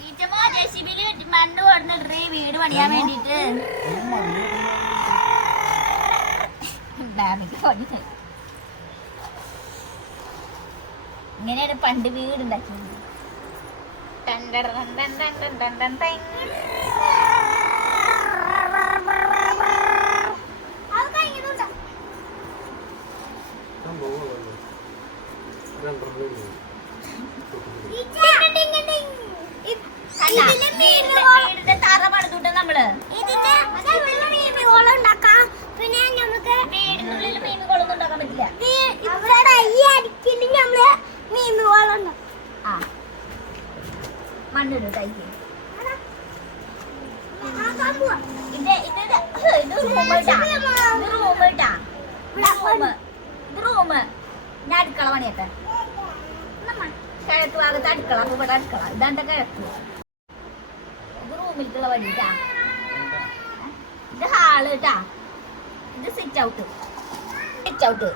ഈറ്റമ്മോ ജെസിബിയിൽ മണ്ണ് കൊടുത്തിട്ട് വീട് പണിയാൻ വേണ്ടിട്ട് ഇങ്ങനെയാണ് പണ്ട് വീട് ഉണ്ടാക്കിയത്. ടൻ തറ പണിതുട്ട നമ്മൾ. പിന്നെ നമുക്ക് വീടിനുള്ളിൽ മീനുകളൊന്നും ഉണ്ടാക്കാൻ പറ്റില്ല. ഇവിടെ ഈ അരിക്കിൽ നമ്മൾ മീനുകളുണ്ട് ആ. മണ്ണിടും കൈക്ക് ഇത് ഇത് ഇത് റൂമേട്ടാ ഇത് റൂമേട്ടാ റൂമ് ഇത് റൂമ് ഞാൻ അടുക്കള പണിയൊക്കെ കിഴക്ക് ഭാഗത്ത് അടുക്കള അപ്പൊ ഇവിടെ അടുക്കള. ഇതാണ്ട കിഴക്ക് ഇത് റൂമിലേക്കുള്ള വഴി ഇട്ടാ ഇത് ഹാൾ കേട്ടാ ഇത് സിറ്റ് ഔട്ട് സിറ്റ് ഔട്ട്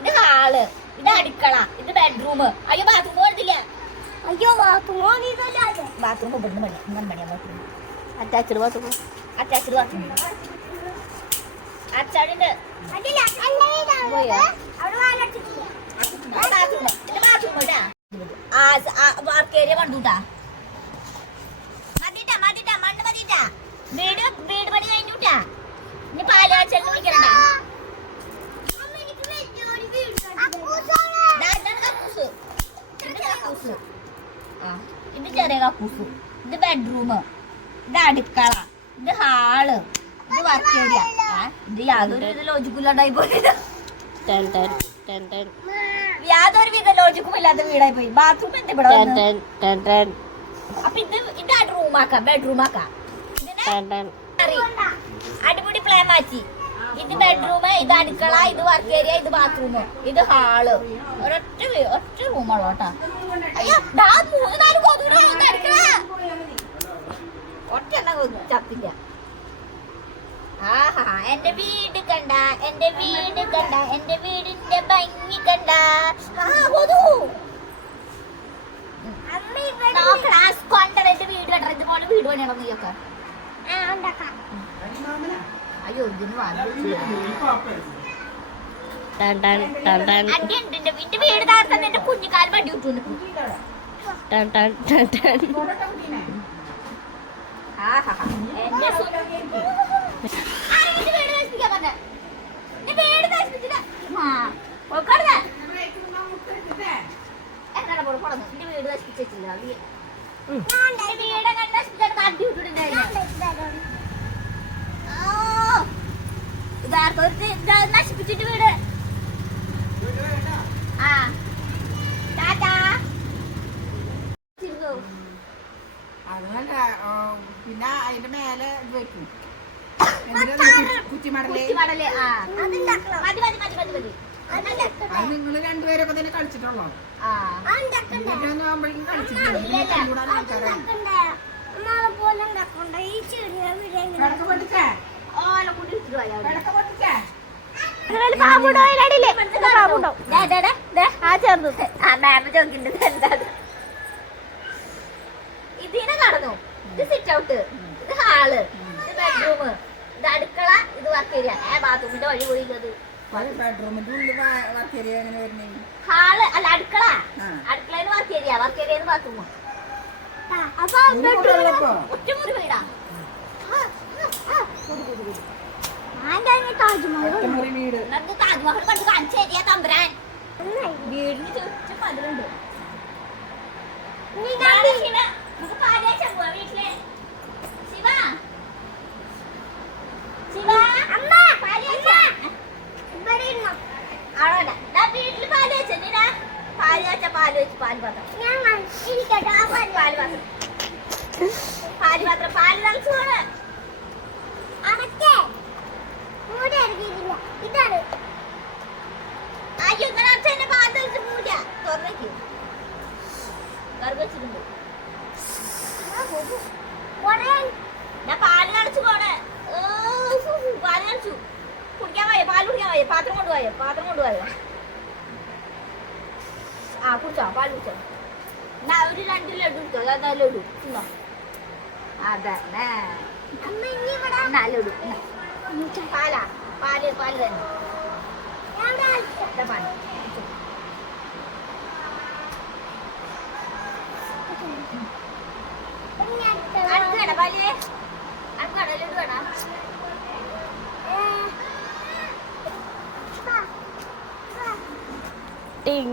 ഇത് ഹാൾ. ഇത് അടുക്കള. ഇത് ബെഡ്റൂം അയ്യോ ബാത്റൂം കൊടുത്തില്ല അയ്യോ ബാത്റൂം ബാത്റൂം ഇവിടുന്ന് പണി ഇങ്ങനെ പണിയാ bathroom attached bathroom attached bathroom അച്ചാടിന്റെ പോയോ? ബാത്റൂം ബാത്റൂം ആ വർക്ക് ഏരിയ കണ്ടുട്ടാ. മതിട്ടാ മതിട്ടാ മണ്ണ് മതിട്ടാ. വീട് വീട് പണി കഴിഞ്ഞുട്ടാ. ഇനി പാലാച്ചൽ വിളിക്കണ്ട. ഇത് ചെറിയ കക്കൂസ്. ഇത് ബെഡ്റൂം ഇത് അടുക്കള. ഇത് ഹാൾ ഇത് വർക്ക് ഏരിയ ഇത് യാതൊരു ലോജിക്കില്ലാണ്ടായി പോയി Ten ten ten ten യാതൊരു വിധ ലോജിക്കും ഇല്ലാത്ത വീടായി പോയി. ബാത്റൂം എന്താ ഇവിടെ ten വന്ന്? ten ten ten അപ്പൊ ഇത് ഇതാണ് ആക്കാം ബെഡ്റൂം ആക്കാം. ഇതിനെ മാറി. അടിപൊളി പ്ലാൻ മാറ്റി. ഇത് ബെഡ്റൂം ഇത് അടുക്കള ഇത് വർക്ക് ഏരിയ ഇത് ബാത്റൂം ഇത് ഹാൾ ഒരൊറ്റ വീ- ഒറ്റ റൂമുള്ളൂ കേട്ടോ. അയ്യോ ദാ മൂന്ന് നാല് കൊതുകുകളുണ്ട് അടുക്കള. ഒറ്റ എണ്ണം ചത്തില്ല. എന്റെ വീട് കണ്ട എന്റെ വീട് കണ്ട എന്റെ വീടിന്റെ ഭംഗി കണ്ട. ക്ലാസ് എന്റെ വീട് അയ്യോ വീട് എന്റെ നശിപ്പിച്ചിട്ട് വീട് ആ ടാറ്റാ ആ, പിന്നെ അതിന്റെ മേലെ ഇത് വെക്കും. കുറ്റിമടൽ. കുറ്റിമടൽ, ആ. മതി മതി മതി മതി മതി. അത് നിങ്ങൾ രണ്ടുപേരൊക്കെ തന്നെ കളിച്ചിട്ടുള്ളോ? ആകുമ്പോഴേക്കും ഇതിനെ കടന്നു ഇത് സിറ്റ് ഔട്ട് ഇത് ഹാൾ. ഇത് ബെഡ്റൂം ഇത് അടുക്കള. ഇത് വർക്ക് ഏരിയ ബാത്റൂമിന്റെ വഴി പോയില്ലത് ബെഡ്റൂമിന്റെ ഉള്ളിൽ വർക്ക് ഏരിയ എങ്ങനെ ഹാൾ അല്ല അടുക്കള. അടുക്കളയിൽ വർക്ക് ഏരിയ വർക്ക് ഏരിയ ബാത്റൂമോ അപ്പൊ ഒറ്റമുറി വീടാ. താജ്മഹൽ കണ്ട് കാണിച്ചു തരിക തമ്പുരാൻ. വീടിന് ചോദിച്ച പതിലുണ്ട് വീട്ടിലെ. വയ്യ പാൽ കുടിക്കാൻ പാത്രം കൊണ്ട് പാത്രം കൊണ്ട് ആ കുടിച്ചോ പാൽ കുടിച്ചോ. എന്നാ ഒരു രണ്ട് ലഡു കുടിച്ചോ അതാ ലഡു. തിന്നോ? അതന്നെ എന്നാ ലഡു പാലാ പാൽ പാൽ തന്നെ. പാൽ അടുത്ത് വേണം പാൽ. അടുത്ത് വേണം ലഡു വേണം ติ๋ง